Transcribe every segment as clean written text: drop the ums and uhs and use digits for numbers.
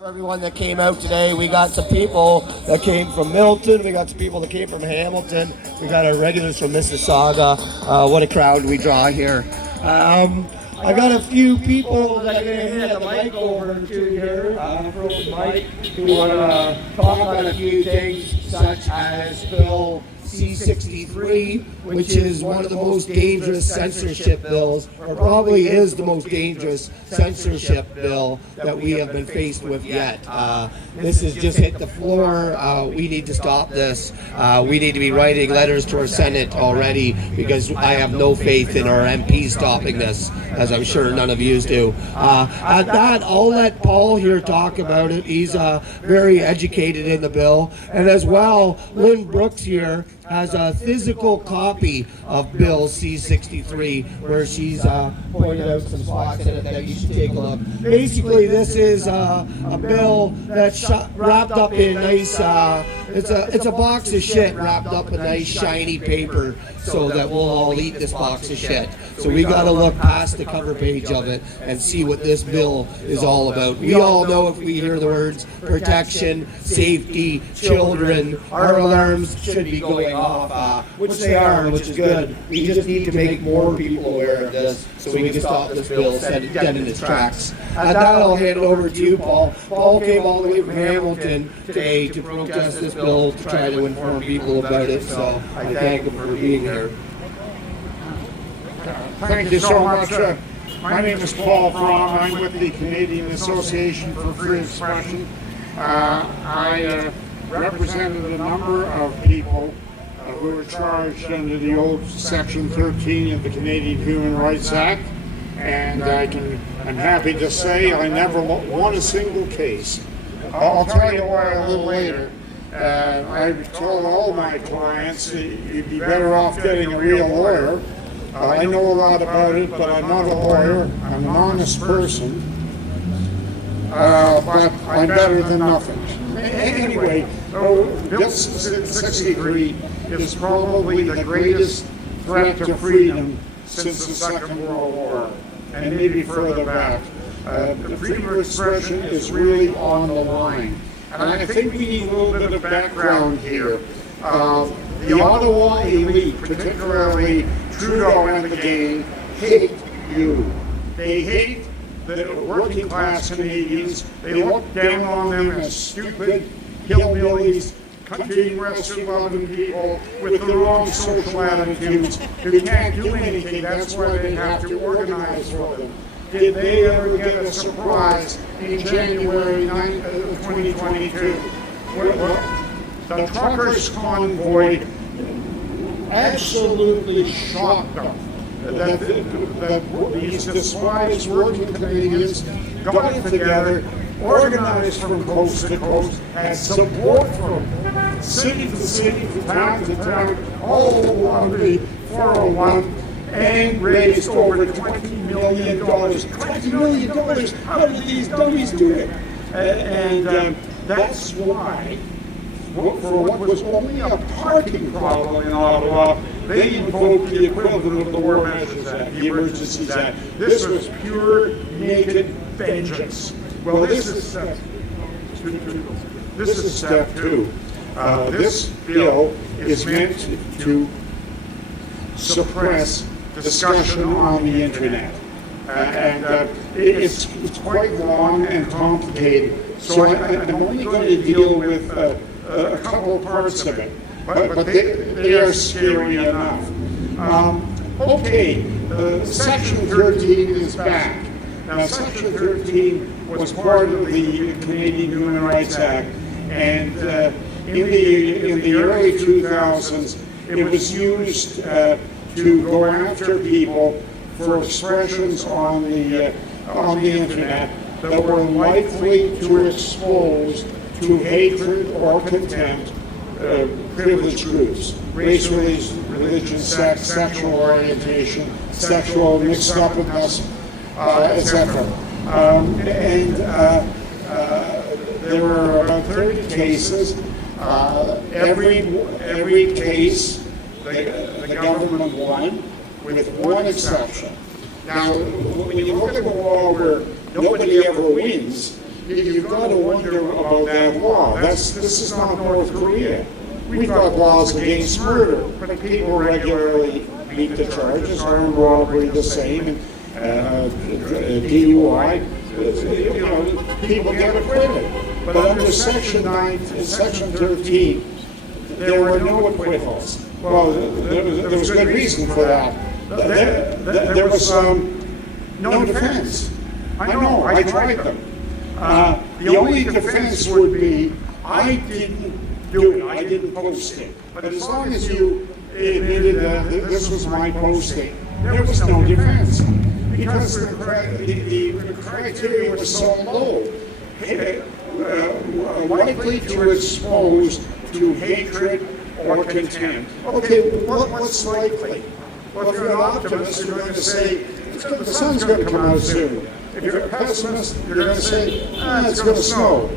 For everyone that came out today. We got some people that came from Middleton. We got some people that came from Hamilton. We got our regulars from Mississauga. What a crowd we draw here. I got a few people that are going to hand the mic over to here for open mic who want to talk about a few things such as Bill C-63, which is one of the most dangerous censorship bills, or probably is the most dangerous censorship bill that we have been faced with yet. This has just hit the floor. We need to stop this. We need to be writing letters to our Senate already because I have no faith in our MPs stopping this, as I'm sure none of you do. At that, I'll let Paul here talk about it. He's very educated in the bill. And as well, Lynn Brooks here has a physical copy of Bill C-63 where she's pointed out some spots in it that you should take a look. Basically, this is a bill that's wrapped up in nice, it's a box of shit wrapped up in nice shiny paper so that we'll all eat this box of shit. So we got to look past the cover page of it and see what this bill is all about. We all know if we hear the words protection, safety, children, our alarms should be going off, which they are, which is good. We just need to make more people aware of this so we can stop this bill dead in its tracks. At that, I'll hand it over to you, Paul. Paul came all the way from Hamilton today to protest this bill, to try to inform people about it, so I thank him for being here. Thank you so much. My name is Paul Fromm. I'm with the Canadian Association for Free Expression. I represented a number of people who were charged under the old Section 13 of the Canadian Human Rights Act, and I'm happy to say I never won a single case. I'll tell you why a little later. I told all my clients you'd be better off getting a real lawyer. I know a lot about it, but I'm not a lawyer. I'm an honest person, but I'm better than nothing. Anyway, Bill 63 is probably the greatest threat to freedom since the Second World War, and maybe further back. The freedom of expression is really on the line. And I think we need a little bit of background here. The Ottawa elite, particularly Trudeau and the gang, hate you. They hate the working class Canadians. They look down on them as stupid hillbillies, country and western loving people with the wrong social attitudes who can't do anything. That's why they have to organize for them. Did they ever get a surprise in January 2022? The truckers' convoy absolutely shocked them that these despised working Canadians got it together, organized from coast to coast, had support from city to city, from town to town, all along the 401, and raised over $20 million. $20 million? How did these dummies do it? And that's why, for what was only a parking problem in Ottawa, they invoked the equivalent of the War Measures Act, the Emergencies Act. This was pure, naked vengeance. Well, this is step two. This bill is meant to suppress discussion on the internet. It's quite long and complicated, so I'm only going to deal with a couple parts of it, but they are scary enough. Section 13 is back. Now, Section 13 was part of the Canadian Human Rights Act, and in the early 2000s, it was used to go after people for expressions on the internet that were likely to expose to hatred or contempt privileged groups, race, religion, sex, sexual orientation, sexual mixed-upness, etc. There were about 30 cases. Every case, the government won, with one exception. Now, when you look at the law where nobody ever wins, you've got to wonder about that law. This is not North Korea. We've got laws against murder, but people regularly meet the charges. Armed robbery the same, and DUI. People get acquitted. But under Section 9, Section 13, there were no acquittals. Well, there was good reason for that. There was no defense. I know, I tried them. The only defense would be, I didn't do it, I didn't post it. But as long as you admitted that this was my posting, there was no defense. Because the criteria was so low, likely to expose to hatred or contempt. Okay, what's likely? Well, if you're an optimist, you're going to say, the sun's going to come out soon. If you're a pessimist, you're going to say, it's going to snow.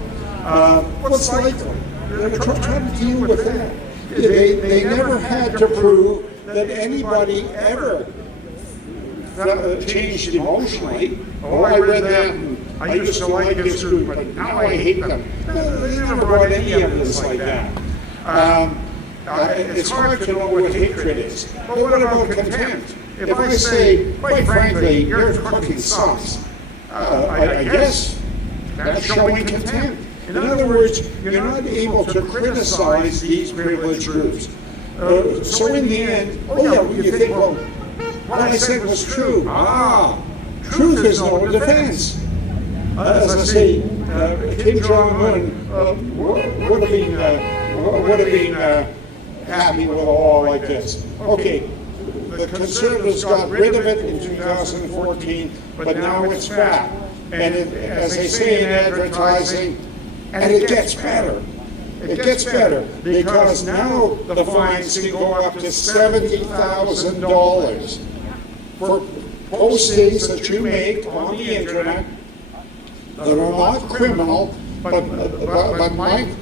What's likely? They're trying to deal with that. They never had to prove that anybody ever changed emotionally. Oh, I read that, and I used to like this group, but now I hate them. They never brought any evidence like that. It's hard to know what hatred is. But what about contempt? If I say, quite frankly, your cooking sucks, I guess that's showing contempt. In other words, you're not able to criticize these privileged groups. So in the end, you think, well, what I said was true. Truth is no defense. As I say, Kim Jong-un would have been happy with a law like this. Okay, the conservatives got rid of it in 2014, but now it's back. And as they say in advertising, and it gets better. It gets better because now the fines can go up to $70,000 for postings that you make on the internet that are not criminal, but might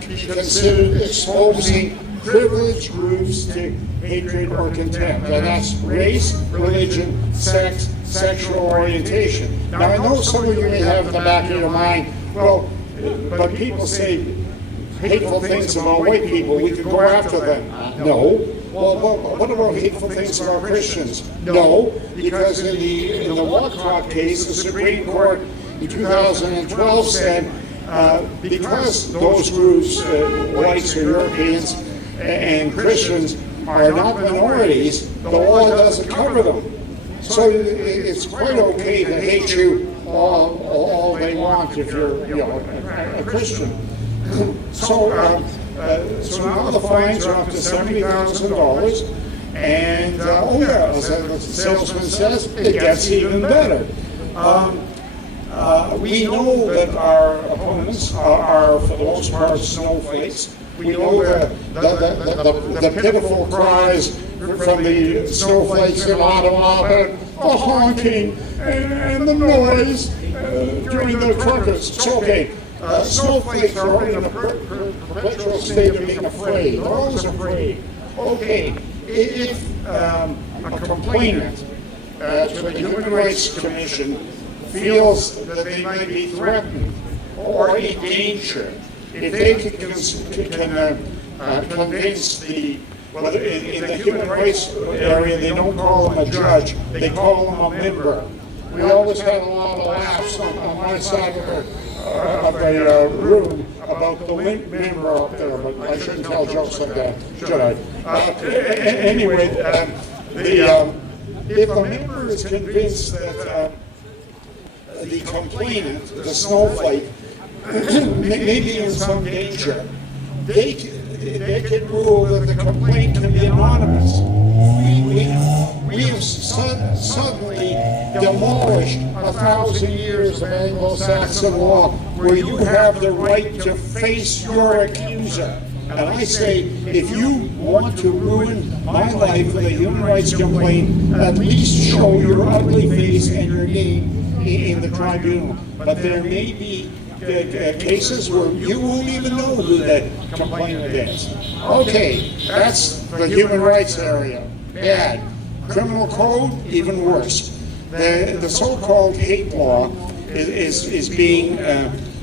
be considered exposing privileged groups to hatred or contempt. And that's race, religion, sex, sexual orientation. Now I know some of you may have in the back of your mind, well, but people say hateful things about white people, we can go after them. No. Well, what about hateful things about Christians? No, because in the Walcott case, the Supreme Court in 2012 said because those groups, whites or Europeans and Christians, are not minorities, the law doesn't cover them. So it's quite okay to hate you all they want if you're a Christian. So now the fines are up to $70,000, and as the salesman says, it gets even better. We know that our opponents are for the most part, snowflakes. We know the pitiful cries from the snowflakes in Ottawa about the honking and the noise during the truckers. It's okay. Snowflakes are in a perpetual state of being afraid. They're always afraid. Okay, if a complainant to the Human Rights Commission feels that they might be threatened or in danger, if they can convince in the human rights area, they don't call them a judge, they call them a member. We always had a lot of laughs on my side of the room about the link member up there, but I shouldn't tell jokes like that, should I? Anyway, if a member is convinced that the complainant, the snowflake, may be in some danger, they can rule that the complaint can be anonymous. We have suddenly demolished 1,000 years of Anglo-Saxon law where you have the right to face your accuser. And I say, if you want to ruin my life with a human rights complaint, at least show your ugly face and your name in the tribunal. But there may be cases where you won't even know who that complainant is. Okay, that's the human rights area. Bad. Criminal code, even worse. The so-called hate law is being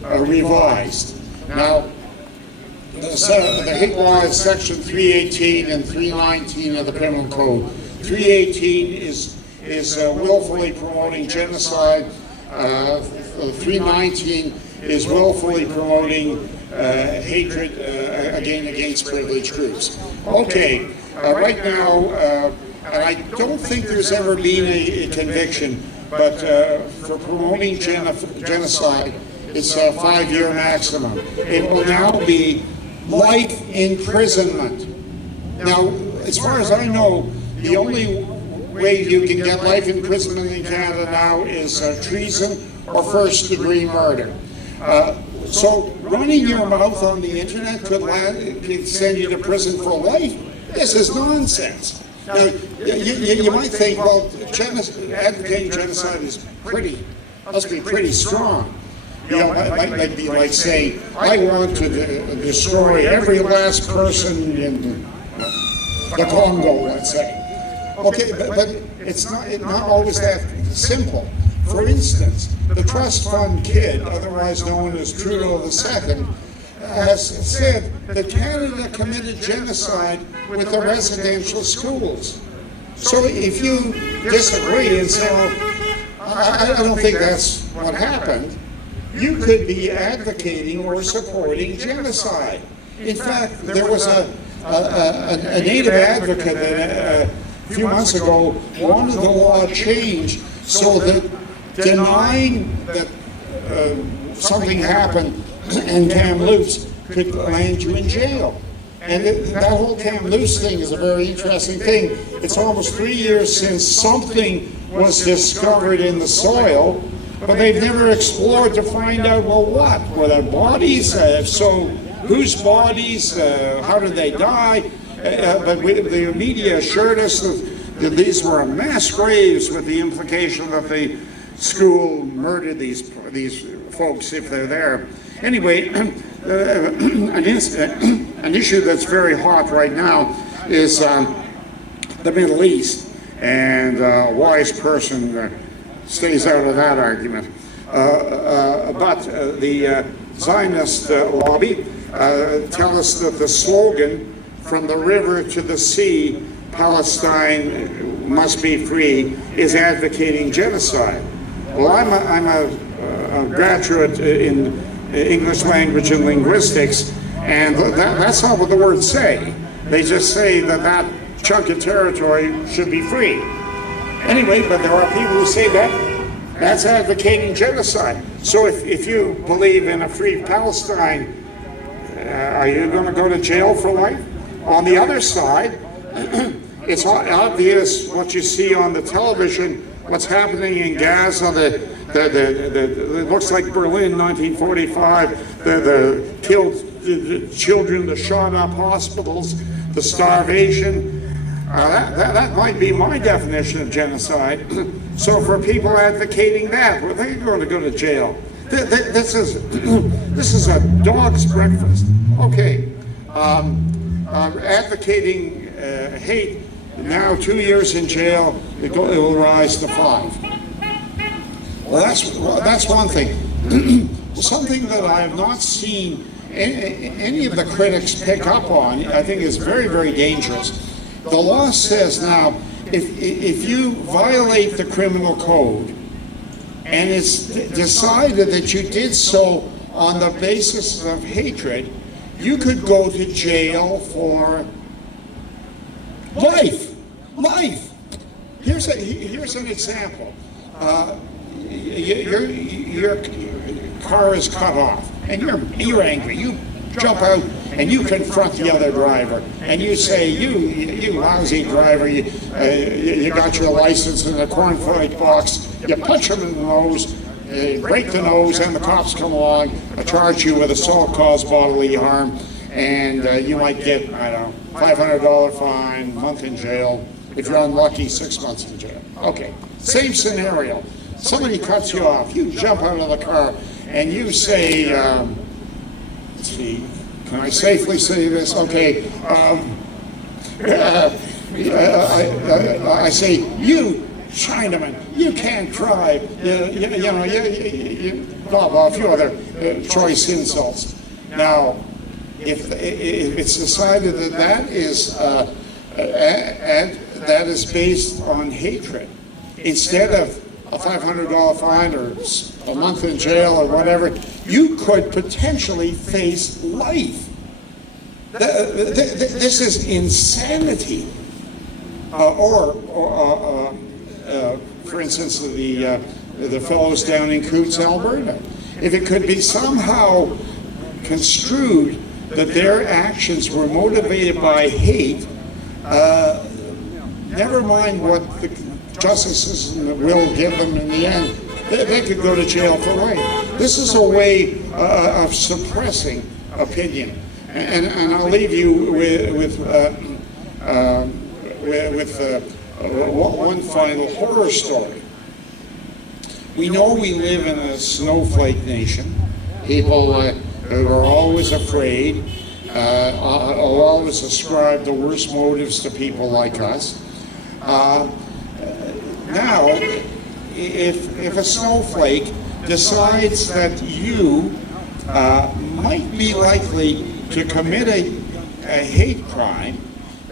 revised. Now, the hate law is section 318 and 319 of the Criminal Code. 318 is willfully promoting genocide. 319 is willfully promoting hatred against privileged groups. Okay, right now, and I don't think there's ever been a conviction, but for promoting genocide, it's a 5-year maximum. It will now be life imprisonment. Now, as far as I know, the only way you can get life imprisonment in Canada now is treason or first-degree murder. So running your mouth on the internet could send you to prison for life? This is nonsense. Now, you might think, well, advocating genocide must be pretty strong. You know, it might be like saying, I want to destroy every last person in the Congo, let's say. Okay, but it's not always that simple. For instance, the trust fund kid, otherwise known as Trudeau II, has said that Canada committed genocide with the residential schools. So if you disagree and say, well, I don't think that's what happened, you could be advocating or supporting genocide. In fact, there was a native advocate that a few months ago wanted the law changed so that denying that something happened in Kamloops could land you in jail. And that whole Kamloops thing is a very interesting thing. It's almost 3 years since something was discovered in the soil, but they've never explored to find out, well, what? Were there bodies? If so, whose bodies? How did they die? But the media assured us that these were mass graves, with the implication that the school murdered these folks if they're there. Anyway, an issue that's very hot right now is the Middle East, and a wise person stays out of that argument. But the Zionist lobby tell us that the slogan, "From the river to the sea, Palestine must be free," is advocating genocide. Well, I'm a graduate in English language and linguistics, and that's not what the words say. They just say that chunk of territory should be free. Anyway, but there are people who say that's advocating genocide. So if you believe in a free Palestine, are you going to go to jail for life? On the other side, it's obvious what you see on the television, what's happening in Gaza, it looks like Berlin, 1945, the killed the children, the shot up hospitals, the starvation. That might be my definition of genocide. So for people advocating that, well, they're going to go to jail. This is a dog's breakfast. Okay, advocating hate, now 2 years in jail, it will rise to 5. Well, that's one thing. Something that I have not seen any of the critics pick up on, I think is very, very dangerous. The law says now, if you violate the criminal code and it's decided that you did so on the basis of hatred, you could go to jail for life. Life. Here's an example. Your car is cut off, and you're angry. You jump out and you confront the other driver, and you say, "You lousy driver! You got your license in the cornflake box." You punch him in the nose, break the nose, and the cops come along, charge you with assault caused bodily harm, and you might get, I don't know, $500 fine, a month in jail. If you're unlucky, 6 months in jail. Okay, same scenario. Somebody cuts you off. You jump out of the car and you say, let's see, can I safely say this? Okay. I say, "You Chinaman, you can't try, blah, blah, a few other choice insults. Now, if it's decided that that is based on hatred, instead of a $500 fine or a month in jail or whatever, you could potentially face life. This is insanity. For instance, the fellows down in Coutts, Alberta, if it could be somehow construed that their actions were motivated by hate, never mind what the justices will give them in the end, they could go to jail for life. This is a way of suppressing opinion. And I'll leave you with one final horror story. We know we live in a snowflake nation. People who are always afraid, always ascribe the worst motives to people like us. Now, if a snowflake decides that you might be likely to commit a hate crime,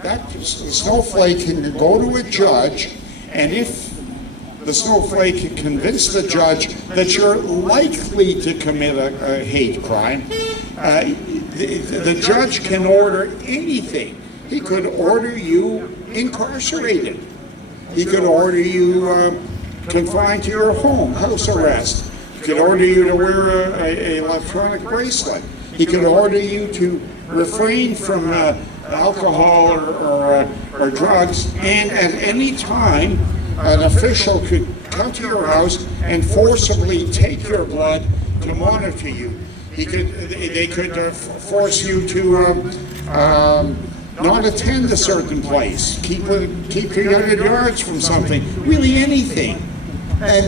that snowflake can go to a judge, and if the snowflake can convince the judge that you're likely to commit a hate crime, the judge can order anything. He could order you incarcerated. He could order you confined to your home, house arrest. He could order you to wear an electronic bracelet. He could order you to refrain from alcohol or drugs, and at any time an official could come to your house and forcibly take your blood to monitor you. They could force you to not attend a certain place, keep 300 yards from something, really anything. And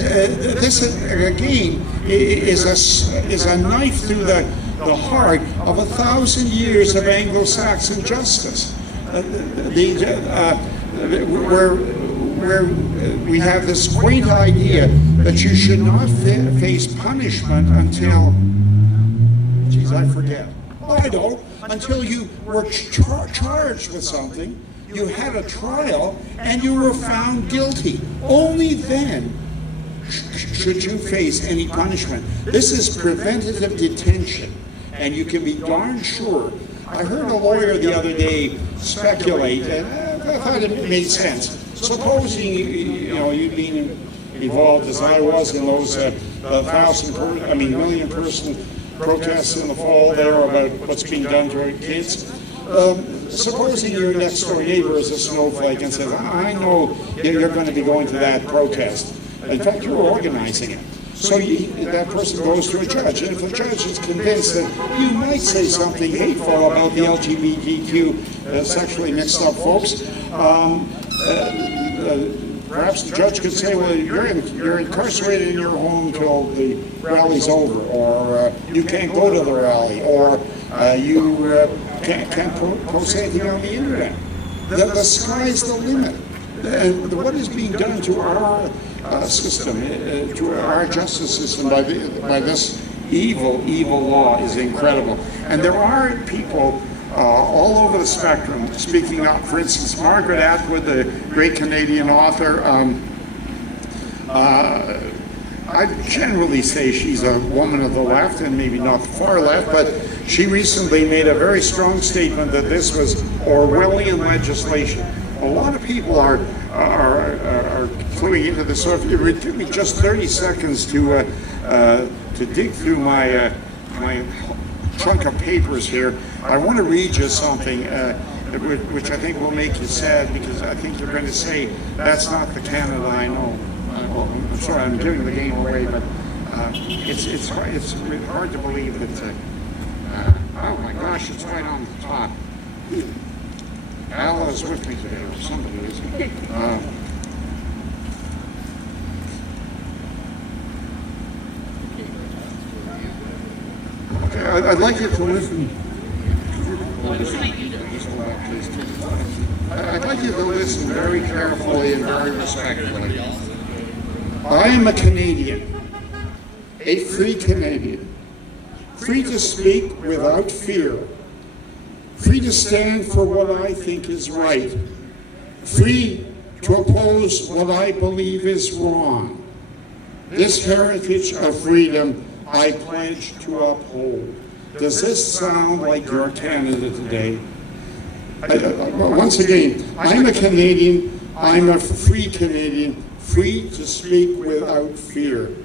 this again is a knife through the heart of 1,000 years of Anglo-Saxon justice, where we have this quaint idea that you should not face punishment until, I forget. I don't. Until you were charged with something, you had a trial, and you were found guilty. Only then should you face any punishment. This is preventative detention, and you can be darn sure. I heard a lawyer the other day speculate, and I thought it made sense. Supposing you've been involved as I was in those million person protests in the fall there about what's being done to our kids. Supposing your next door neighbor is a snowflake and says, I know you're going to be going to that protest. In fact, you're organizing it. So that person goes to a judge, and if the judge is convinced that you might say something hateful about the LGBTQ sexually mixed up folks, perhaps the judge could say, well, you're incarcerated in your home until the rally's over, or you can't go to the rally, or you can't post anything on the internet. The sky's the limit. And what is being done to our system, to our justice system by this evil law is incredible. And there are people all over the spectrum speaking up. For instance, Margaret Atwood, the great Canadian author, I generally say she's a woman of the left, and maybe not the far left, but she recently made a very strong statement that this was Orwellian legislation. A lot of people are cluing into this. So if it would give me just 30 seconds to dig through my trunk of papers here, I want to read you something which I think will make you sad, because I think you're going to say, that's not the Canada I know. I'm sorry, I'm giving the game away, but it's hard to believe that, oh my gosh, it's right on the top. Al is with me today, or somebody is. Okay, I'd like you to listen. I'd like you to listen very carefully and very respectfully. I am a Canadian, a free Canadian, free to speak without fear, free to stand for what I think is right, free to oppose what I believe is wrong. This heritage of freedom I pledge to uphold. Does this sound like your Canada today? Once again, I'm a Canadian, I'm a free Canadian, free to speak without fear.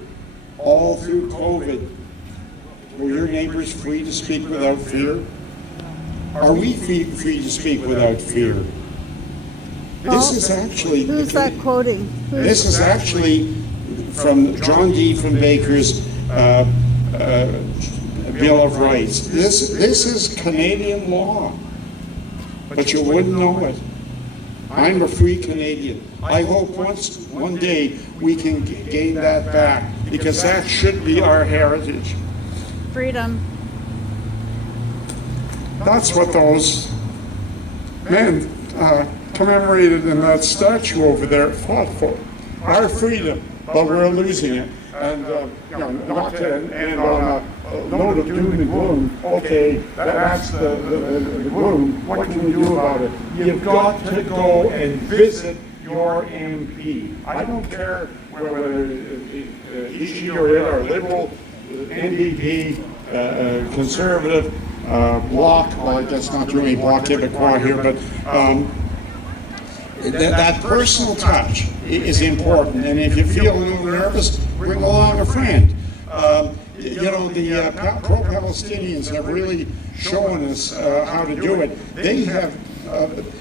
All through COVID, were your neighbors free to speak without fear? Are we free to speak without fear? This is actually... Who's that quoting? This is actually from John D. from Baker's Bill of Rights. This is Canadian law, but you wouldn't know it. I'm a free Canadian. I hope one day we can gain that back, because that should be our heritage. Freedom. That's what those men commemorated in that statue over there fought for. Our freedom, but we're losing it. And not to end on a note of doom and gloom. Okay, that's the gloom. What can we do about it? You've got to go and visit your MP. I don't care whether he or it are liberal, NDP, conservative, bloc. Well, I guess not really bloc Québécois here, but that personal touch is important. And if you feel a little nervous, bring along a friend. The pro-Palestinians have really shown us how to do it. They have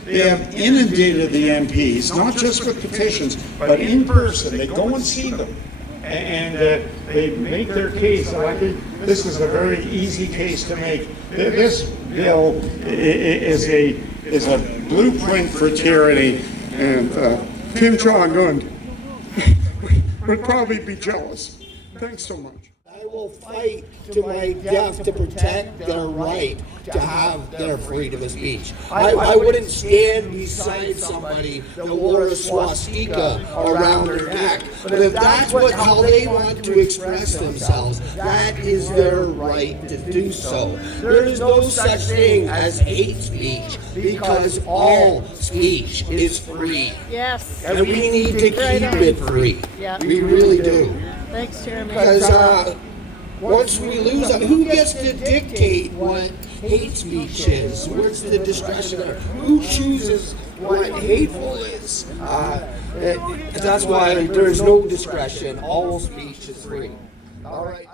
inundated the MPs, not just with petitions, but in person. They go and see them, and they make their case. And I think this is a very easy case to make. This bill is a blueprint for tyranny, and Kim Jong-un would probably be jealous. Thanks so much. I will fight to my death to protect their right to have their freedom of speech. I wouldn't stand beside somebody that wore a swastika around their neck, but if that's how they want to express themselves, that is their right to do so. There is no such thing as hate speech, because all speech is free. Yes. And we need to keep it free. Yeah. We really do. Thanks, Jeremy. Because once we lose it, who gets to dictate what hate speech is? Where's the discretion there? Who chooses what hateful is? That's why there's no discretion. All speech is free. All right.